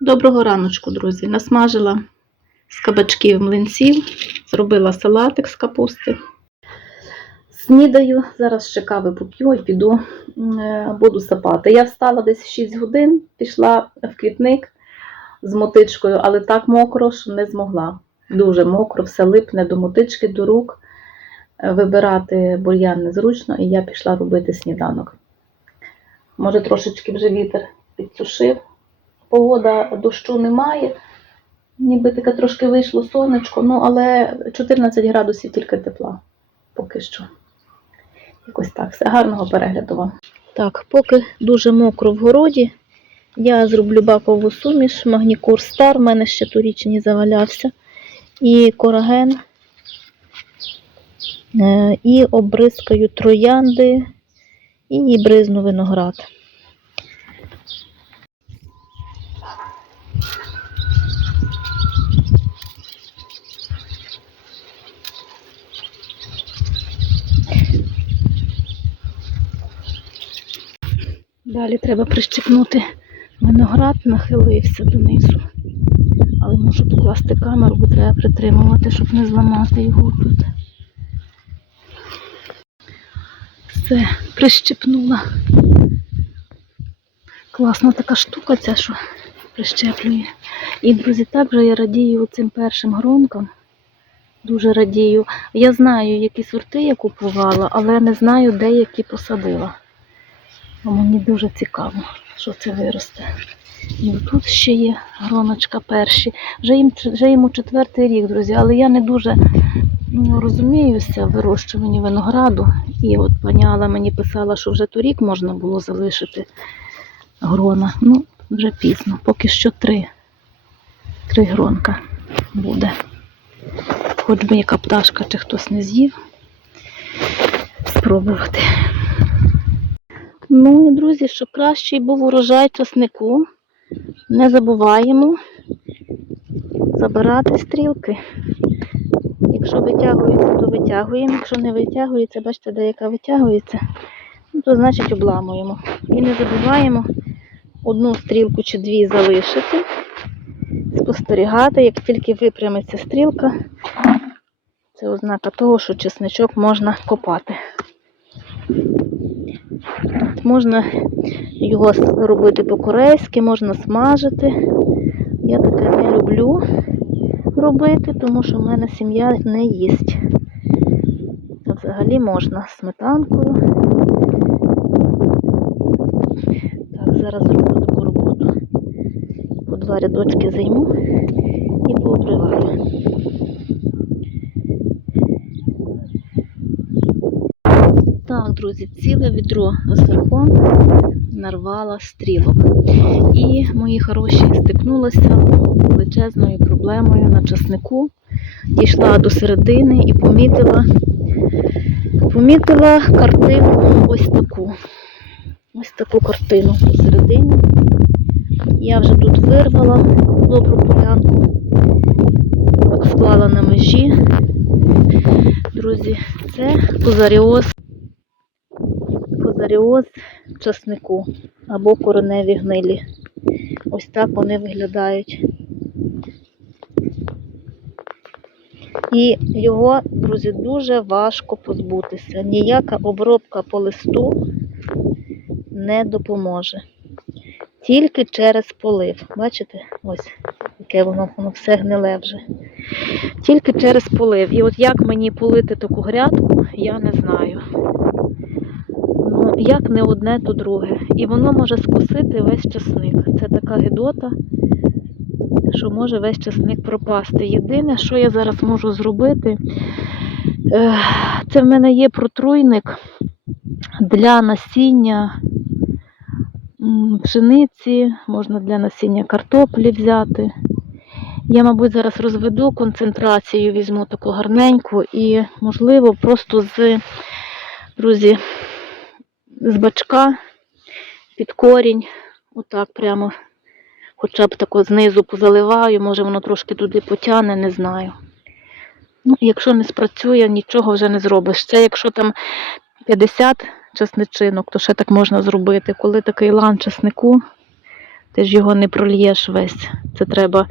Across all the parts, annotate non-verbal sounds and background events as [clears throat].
Доброго раночку, друзі. Насмажила з кабачків млинців, зробила салатик з капусти. Снідаю, зараз ще кави поп'ю і піду, е, буду сапати. Я встала десь 6 годин, пішла в квітник з мотичкою, але так мокро, що не змогла. Дуже мокро, все липне до мотички, до рук. Вибирати бур'ян незручно, і я пішла робити сніданок. Може, трошечки вже вітер підсушив. Погода дощу немає. Ніби таке трошки вийшло сонечко, ну але 14 градусів тільки тепла. Поки що. Якось так. Все гарного перегляду вам. Так, поки дуже мокро в городі, я зроблю бакову суміш, магнікур стар, в мене ще торічний завалявся. І кораген. Е, І обризкаю троянди, і бризну виноград. Далі треба прищепнути виноград, нахилився донизу. Але можу покласти камеру, бо треба притримувати, щоб не зламати його тут. Все, прищепнула. Класна така штука ця, що прищеплює. І, друзі, також я радію цим першим гронкам. Дуже радію. Я знаю, які сорти я купувала, але не знаю, де які посадила. А мені дуже цікаво, що це виросте. І тут ще є гроночка перші. Вже, їм, вже йому четвертий рік, друзі, але я не дуже ну, розуміюся в вирощуванні винограду. І от пані Алла мені писала, що вже торік можна було залишити грона. Ну, вже пізно, поки що три. Три гронка буде. Хоч би яка пташка чи хтось не з'їв. Спробувати. Ну і, друзі, щоб кращий був урожай часнику, не забуваємо забирати стрілки. Якщо витягується, то витягуємо. Якщо не витягується, бачите, деяка витягується, ну, то значить обламуємо. І не забуваємо одну стрілку чи дві залишити, спостерігати, як тільки випрямиться стрілка, це ознака того, що чесничок можна копати. Можна його робити по-корейськи, можна смажити. Я таке не люблю робити, тому що в мене сім'я не їсть. Взагалі можна сметанкою. Так, зараз зроблю таку роботу. По два рядочки займу і пообриваю. Так, друзі, ціле відро астрахом нарвала стрілок. І мої хороші стикнулася величезною проблемою на часнику. Дійшла до середини і помітила, помітила картину ось таку. Ось таку картину посередині. Я вже тут вирвала добру полянку, так склала на межі. Друзі, це позаріоз фузаріоз часнику або кореневі гнилі. Ось так вони виглядають. І його, друзі, дуже важко позбутися. Ніяка обробка по листу не допоможе. Тільки через полив. Бачите? Ось, яке воно, воно все гниле вже. Тільки через полив. І от як мені полити таку грядку, я не знаю. Як не одне, то друге. І воно може скосити весь часник. Це така гидота, що може весь часник пропасти. Єдине, що я зараз можу зробити, е, це в мене є протруйник для насіння пшениці, можна для насіння картоплі взяти. Я, мабуть, зараз розведу концентрацію, візьму таку гарненьку і, можливо, просто з, друзі, з бачка під корінь, отак прямо, хоча б тако знизу позаливаю, може воно трошки туди потягне, не знаю. Ну, якщо не спрацює, нічого вже не зробиш. Це якщо там 50 часничинок, то ще так можна зробити. Коли такий лан часнику, Ти ж його не прольєш весь. Це треба,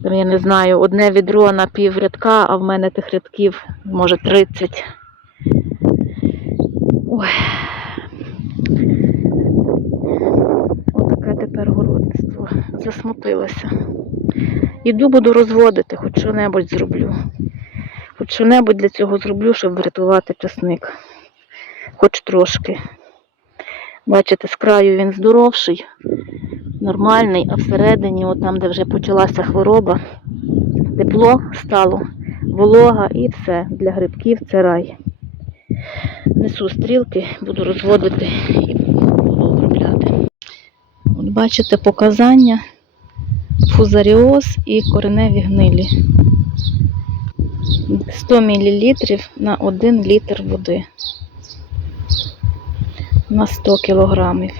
я не знаю, одне відро на пів рядка, а в мене тих рядків, може, 30. Ой. Отаке тепер городництво. Засмутилася. Іду буду розводити, хоч що-небудь зроблю. Хоч що-небудь для цього зроблю, щоб врятувати часник. Хоч трошки. Бачите, з краю він здоровший, нормальний, а всередині, от там, де вже почалася хвороба, тепло стало, волога і все. Для грибків це рай. Несу стрілки, буду розводити і буду обробляти. От бачите показання фузаріоз і кореневі гнилі. 100 мл на 1 літр води на 100 кілограмів.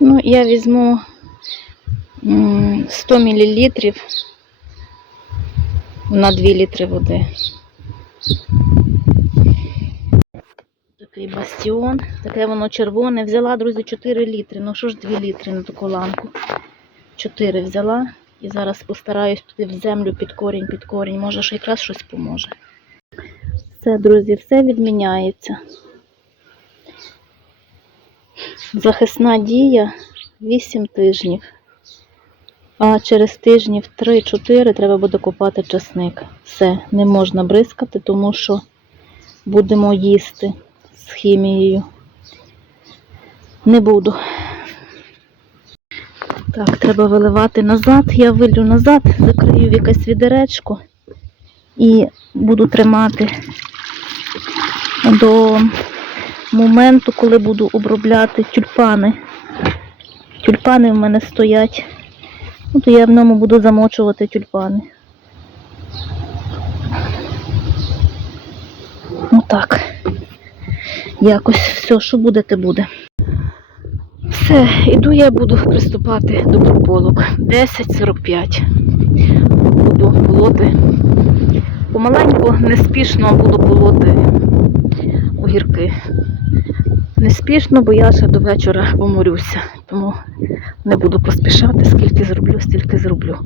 Ну, я візьму 100 мл на 2 літри води. Такий бастіон, таке воно червоне. Взяла, друзі, 4 літри. Ну що ж 2 літри на таку ланку? 4 взяла і зараз постараюсь туди в землю під корінь, під корінь. Може, що якраз щось поможе. Все, друзі, все відміняється. Захисна дія 8 тижнів. А через тижнів 3-4 треба буде купати часник. Все, не можна бризкати, тому що будемо їсти з хімією. Не буду. Так, треба виливати назад. Я вилю назад, закрию в якесь відеречко і буду тримати до моменту, коли буду обробляти тюльпани. Тюльпани в мене стоять. Ну, то я в ньому буду замочувати тюльпани. Отак. Якось все, що буде, те буде. Все, іду я буду приступати до прополок. 10.45. Буду полоти. Помаленьку, неспішно буду полоти огірки. Неспішно, бо я ще до вечора поморюся. Тому не буду поспішати, скільки зроблю, стільки зроблю.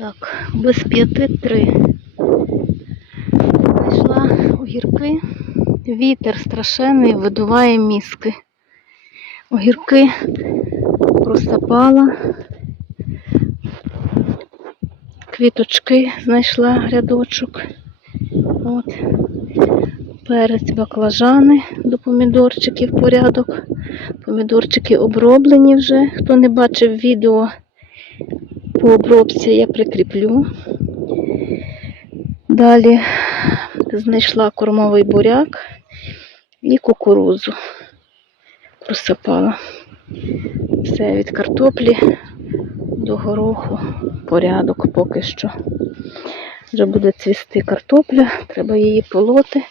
Так, без п'яти три. Знайшла огірки. Вітер страшенний видуває мізки. Огірки просапала. Квіточки знайшла рядочок. От. Перець баклажани до помідорчиків порядок. Помідорчики оброблені вже. Хто не бачив відео по обробці, я прикріплю. Далі знайшла кормовий буряк і кукурузу. Просипала. Все від картоплі до гороху порядок поки що. Вже буде цвісти картопля, треба її полоти.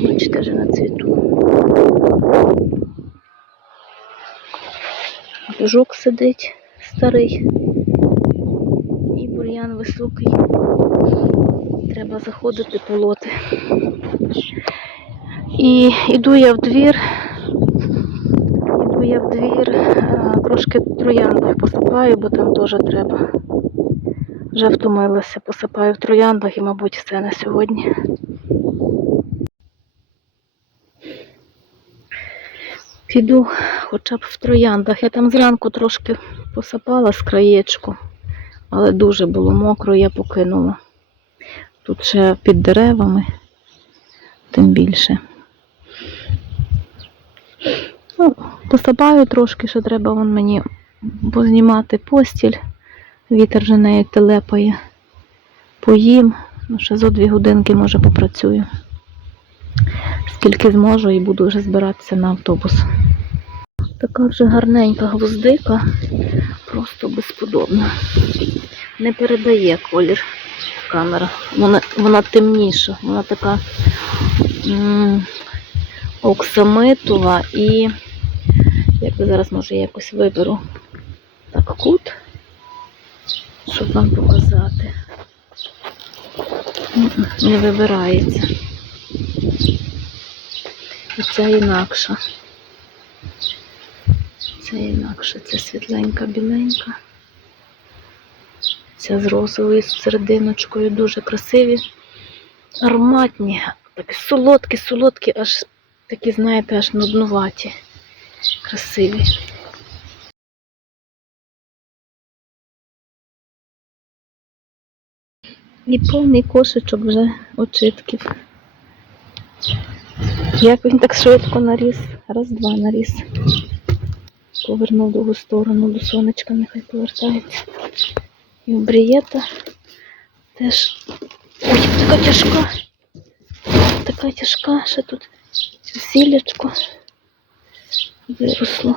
Бачите, вже на цвіту. Жук сидить старий. Бур'ян високий. Треба заходити полоти. І йду я в двір. Іду я в двір, трошки трояндах посипаю, бо там теж треба. Вже втомилася, посипаю в трояндах і, мабуть, все на сьогодні. Піду хоча б в трояндах. Я там зранку трошки посапала з краєчку, але дуже було мокро, я покинула. Тут ще під деревами, тим більше. Ну, посапаю трошки, що треба вон мені познімати постіль. Вітер вже нею телепає. Поїм. Ну, ще зо дві годинки, може, попрацюю. Скільки зможу і буду вже збиратися на автобус. Така вже гарненька гвоздика, просто безподобна. Не передає колір камера. Вона, вона темніша, вона така м- оксамитова і як зараз може я якось виберу так кут, щоб вам показати. Не вибирається. І ця інакша. Це інакше, це світленька, біленька. Ця з розовою серединочкою дуже красиві, ароматні, такі солодкі, солодкі, аж такі, знаєте, аж нуднуваті, красиві. І повний кошечок вже очитків. Як він так швидко наріс? Раз, два наріс. Повернув в другу сторону до сонечка, нехай повертається. І Брієта теж. Ой, така тяжка. Така тяжка, ще тут зілячко виросло.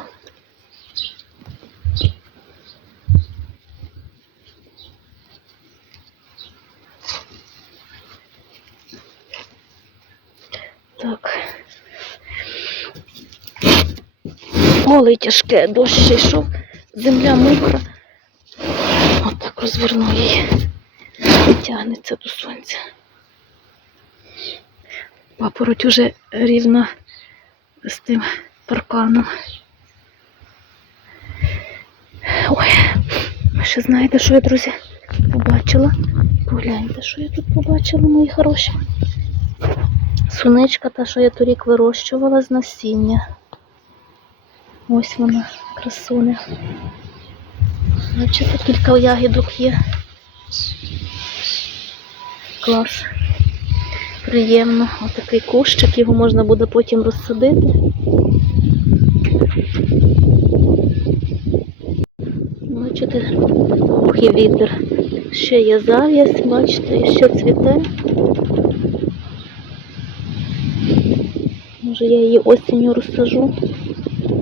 Так. Оле тяжке, дощ ще йшов, земля мокра. Розверну її. Тягнеться до сонця. Папороть уже рівно з тим парканом. Ой, ще знаєте, що я, друзі, побачила? Погляньте, що я тут побачила, мої хороші. Суничка та, що я торік вирощувала з насіння. Ось вона, красуня. Бачите, кілька ягідок є. Клас. Приємно. Отакий кущик, його можна буде потім розсадити. Бачите, ох і вітер. Ще є зав'язь, бачите, і ще цвіте. Може я її осінню розсажу.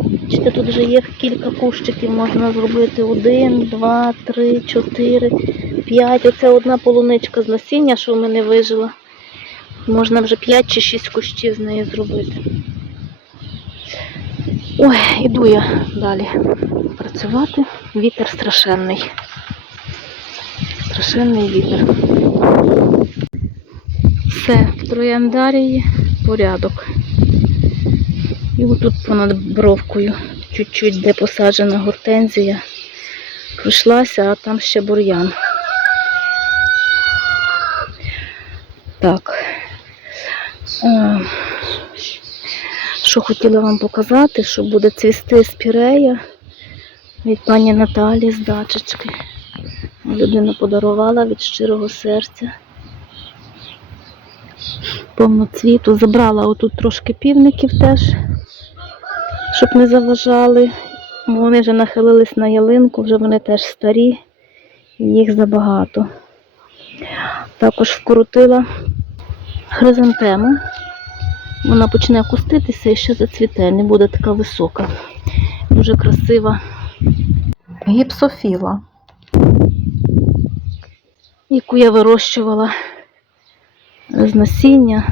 Бачите, тут вже є кілька кущиків, можна зробити один, два, три, чотири, п'ять. Оце одна полуничка з насіння, що в мене вижила. Можна вже п'ять чи шість кущів з неї зробити. Ой, іду я далі працювати. Вітер страшенний. Страшенний вітер. Все, в трояндарії порядок. І отут понад бровкою, чуть-чуть де посаджена гортензія, пройшлася, а там ще бур'ян. Так. Е, Що хотіла вам показати, що буде цвісти спірея від пані Наталі з дачечки. Людина подарувала від щирого серця. Повно цвіту. Забрала отут трошки півників теж, щоб не заважали. Бо Вони вже нахилились на ялинку, вже вони теж старі, їх забагато. Також вкрутила хризантему. Вона почне куститися і ще зацвіте, не буде така висока. Дуже красива. Гіпсофіла, яку я вирощувала з насіння.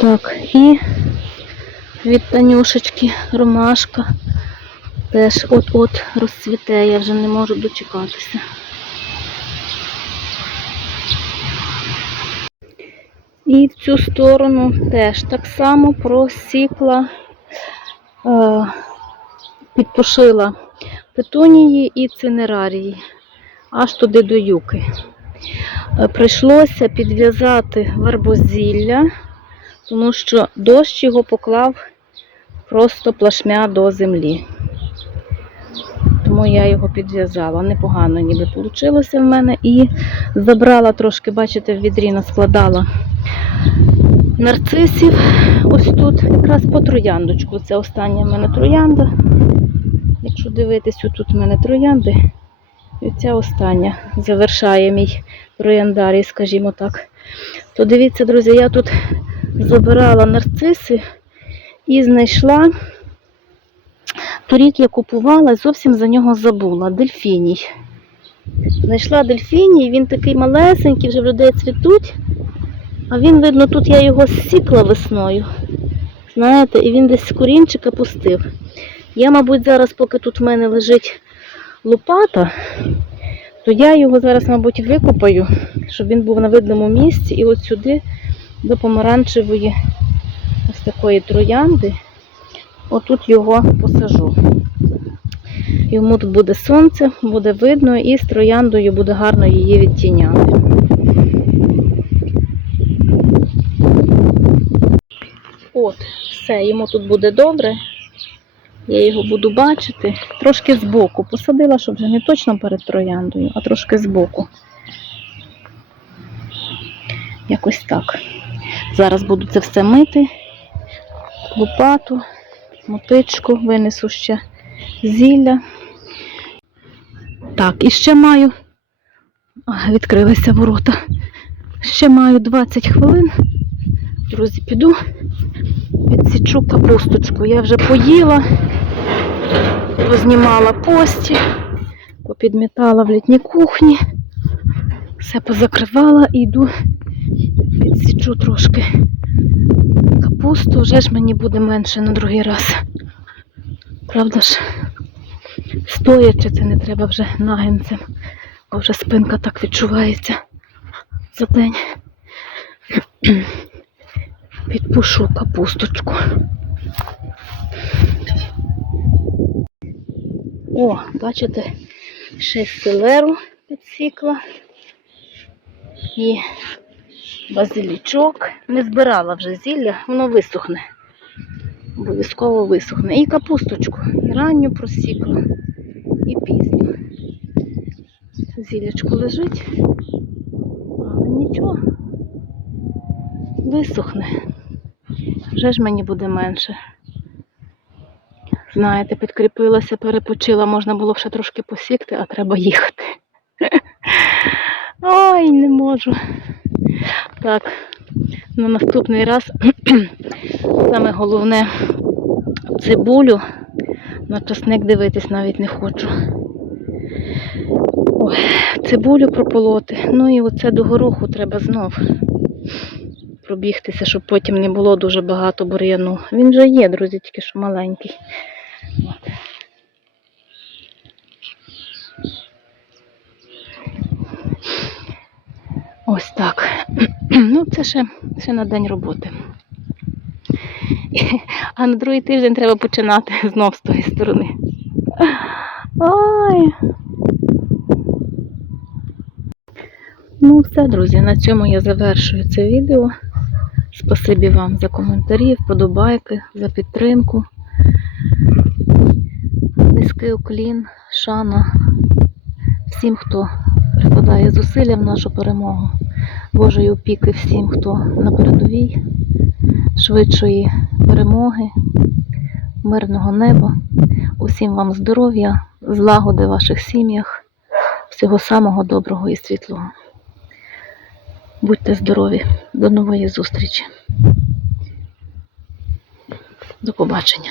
Так, і від Танюшечки ромашка теж от-от розцвіте, я вже не можу дочекатися. І в цю сторону теж так само просікла, е, підпушила петунії і цинерарії, аж туди до юки. Е, Прийшлося підв'язати вербозілля, тому що дощ його поклав просто плашмя до землі. Тому я його підв'язала. Непогано ніби вийшло в мене. І забрала трошки, бачите, в відрі наскладала нарцисів. Ось тут якраз по трояндочку. Це остання в мене троянда. Якщо дивитись, тут в мене троянди. І ця остання завершає мій трояндарій, скажімо так. То дивіться, друзі, я тут забирала нарциси і знайшла. Торік я купувала і зовсім за нього забула. Дельфіній. Знайшла дельфіній, він такий малесенький, вже в людей цвітуть. А він, видно, тут я його зсікла весною. Знаєте, і він десь з корінчика пустив. Я, мабуть, зараз, поки тут в мене лежить лопата, то я його зараз, мабуть, викопаю, щоб він був на видному місці. І от сюди до помаранчевої ось такої троянди. Отут його посажу. Йому тут буде сонце, буде видно, і з трояндою буде гарно її відтіняти. От, все, йому тут буде добре. Я його буду бачити. Трошки збоку. Посадила, щоб вже не точно перед трояндою, а трошки збоку. Якось так. Зараз буду це все мити. Лопату, мотичку, винесу ще зілля. Так, і ще маю. Відкрилися ворота. Ще маю 20 хвилин. Друзі, піду підсічу капусточку. Я вже поїла, познімала пості, попідмітала в літній кухні, все позакривала і йду підсічу трошки капусту, вже ж мені буде менше на другий раз. Правда ж, стоячи це не треба вже нагинцем, бо вже спинка так відчувається за день. [clears throat] Підпушу капусточку. О, бачите, ще селеру підсікла. І базилічок. Не збирала вже зілля, воно висохне. Обов'язково висохне. І капусточку. І ранню просікла, і пізню. Зіллячко лежить, але нічого. Висохне. Вже ж мені буде менше. Знаєте, підкріпилася, перепочила, можна було ще трошки посікти, а треба їхати. [laughs] Ой, не можу. Так, на наступний раз [clears throat] саме головне цибулю. На часник дивитись навіть не хочу. Ой, цибулю прополоти. Ну і оце до гороху треба знов пробігтися, щоб потім не було дуже багато бур'яну. Він же є, друзі, тільки що маленький. От. Ось так. [clears throat] Ну, це ще, ще на день роботи. [laughs] А на другий тиждень треба починати [laughs] знов з тої сторони. Ой. Ну, все, друзі, на цьому я завершую це відео. Спасибі вам за коментарі, вподобайки, за підтримку. Низький уклін, шана всім, хто прикладає зусилля в нашу перемогу. Божої опіки всім, хто на передовій, швидшої перемоги, мирного неба, усім вам здоров'я, злагоди в ваших сім'ях, всього самого доброго і світлого. Будьте здорові, до нової зустрічі. До побачення.